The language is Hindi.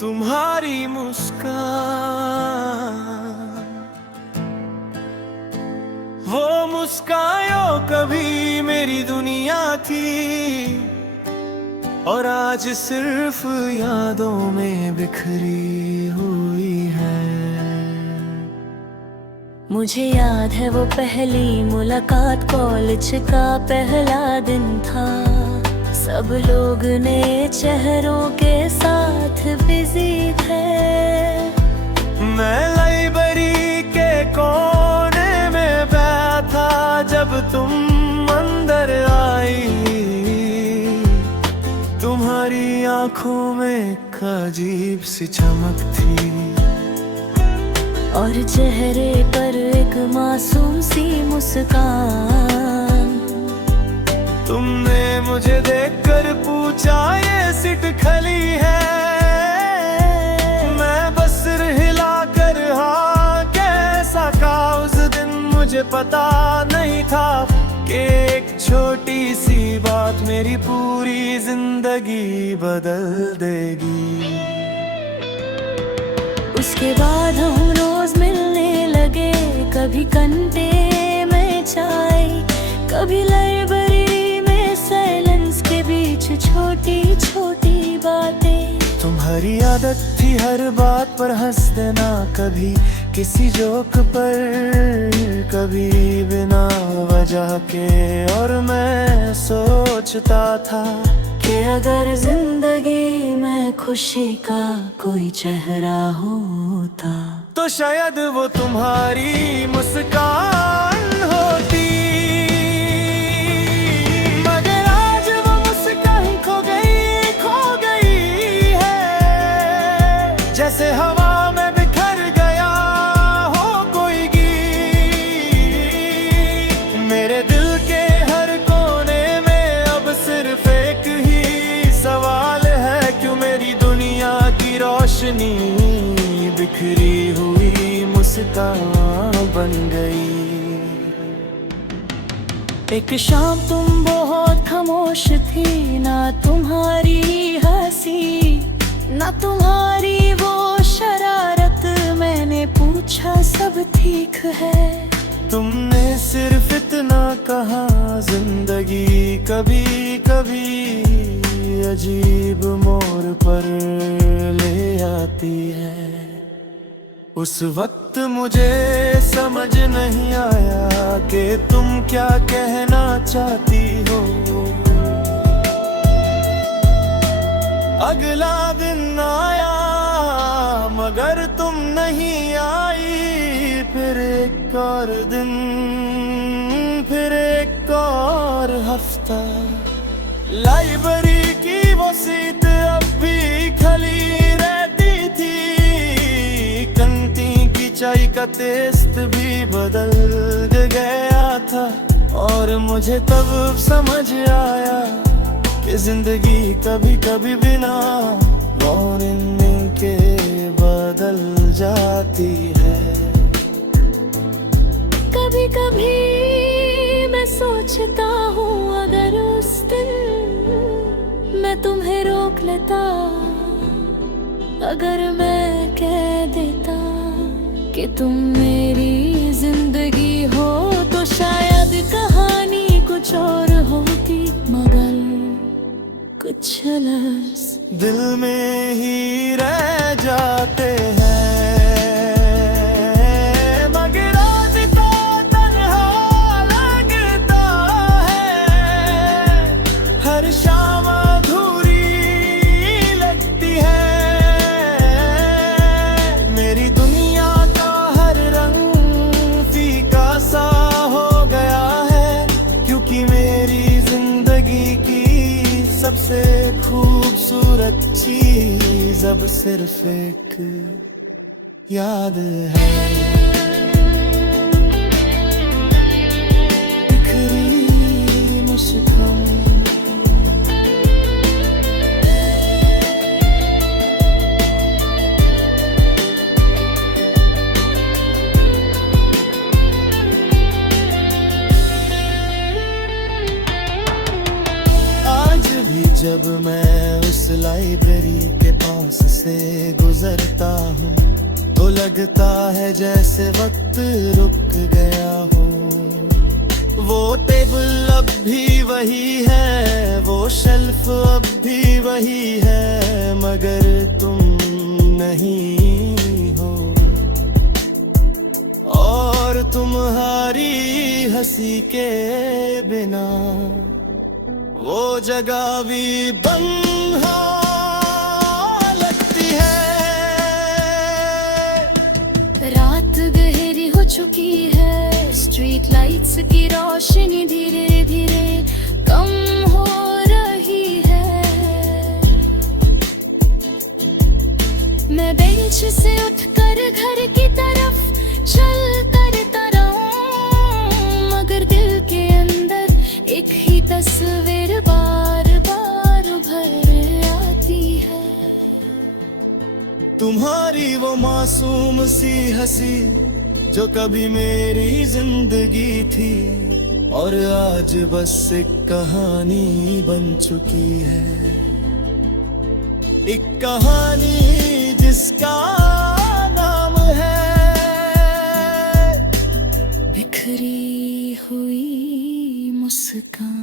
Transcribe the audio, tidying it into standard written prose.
तुम्हारी मुस्कान, वो मुस्कायो कभी मेरी दुनिया थी, और आज सिर्फ यादों में बिखरी हुई है। मुझे याद है वो पहली मुलाकात, कॉलेज का पहला दिन था। सब लोग नए चेहरों के साथ बिजी थे। मैं लाइब्रेरी के कोने में बैठा जब तुम अंदर आई। तुम्हारी आंखों में एक अजीब सी चमक थी, और चेहरे पर एक मासूम सी मुस्कान। तुमने मुझे देखकर पूछा ये सीट खाली है। मैं बस हिलाकर हाँ कैसा कहा। उस दिन मुझे पता नहीं था कि एक छोटी सी बात मेरी पूरी जिंदगी बदल देगी। उसके बाद हम रोज मिलने लगे, कभी कंटे में चाय, कभी लाइब्रेरी में साइलेंस के बीच छोटी छोटी बातें। तुम्हारी आदत थी हर बात पर हंस देना, कभी किसी जोक पर, कभी बिना वजह के। और मैं सोचता था कि अगर जिंदगी में खुशी का कोई चेहरा होता तो शायद वो तुम्हारी मुस्कान होती। मगर आज वो मुस्कान खो गई है। जैसे हवा में बिखर गया हो कोई गीत। मेरे दिल के हर कोने में अब सिर्फ एक ही सवाल है, क्यों मेरी दुनिया की रोशनी बिखरी हुई मुस्कान बन गई। एक शाम तुम बहुत खामोश थी, ना तुम्हारी हंसी, ना तुम्हारी वो शरारत। मैंने पूछा सब ठीक है? तुमने सिर्फ इतना कहा, जिंदगी कभी कभी अजीब मोड़ पर ले आती है। उस वक्त मुझे समझ नहीं आया कि तुम क्या कहना चाहती हो। अगला दिन आया मगर तुम नहीं आई। फिर एक और दिन, फिर एक और हफ्ता। लाइब्रेरी की वो सीट अब भी खाली रहती थी। कंटी की चाय का टेस्ट भी बदल गया था। और मुझे तब समझ आया कि जिंदगी कभी कभी बिना वार्निंग के बदल जाती है। कभी कभी मैं सोचता हूँ, अगर उस दिन मैं तुम्हें रोक लेता, अगर मैं कह देता कि तुम मेरी जिंदगी हो, तो शायद कहानी कुछ और होती। मगर कुछ लफ्ज़ दिल में ही रह जाते हैं। मगर आज तो तन्हा लगता है। हर शाम अधूरी लगती है। मेरी दुनिया का हर रंग फीका सा हो गया है, क्योंकि मेरी जिंदगी की सबसे खूबसूरत चीज अब सिर्फ एक याद है। बिखरी मुस्कान। जब मैं उस लाइब्रेरी के पास से से गुजरता हूँ तो लगता है जैसे वक्त रुक गया हो। वो टेबल अब भी वही है, वो शेल्फ अब भी वही है, मगर तुम नहीं हो। और तुम्हारी हंसी के बिना वो जगह भी बंद लगती है। रात गहरी हो चुकी है, स्ट्रीट लाइट्स की रोशनी धीरे धीरे कम हो रही है। मैं बेंच से उठकर घर की तरफ चल करता रहूं, मगर दिल के अंदर एक ही तस्वीर बार बार उभर आती है। तुम्हारी वो मासूम सी हंसी जो कभी मेरी जिंदगी थी, और आज बस एक कहानी बन चुकी है। एक कहानी जिसका नाम है बिखरी हुई मुस्कान।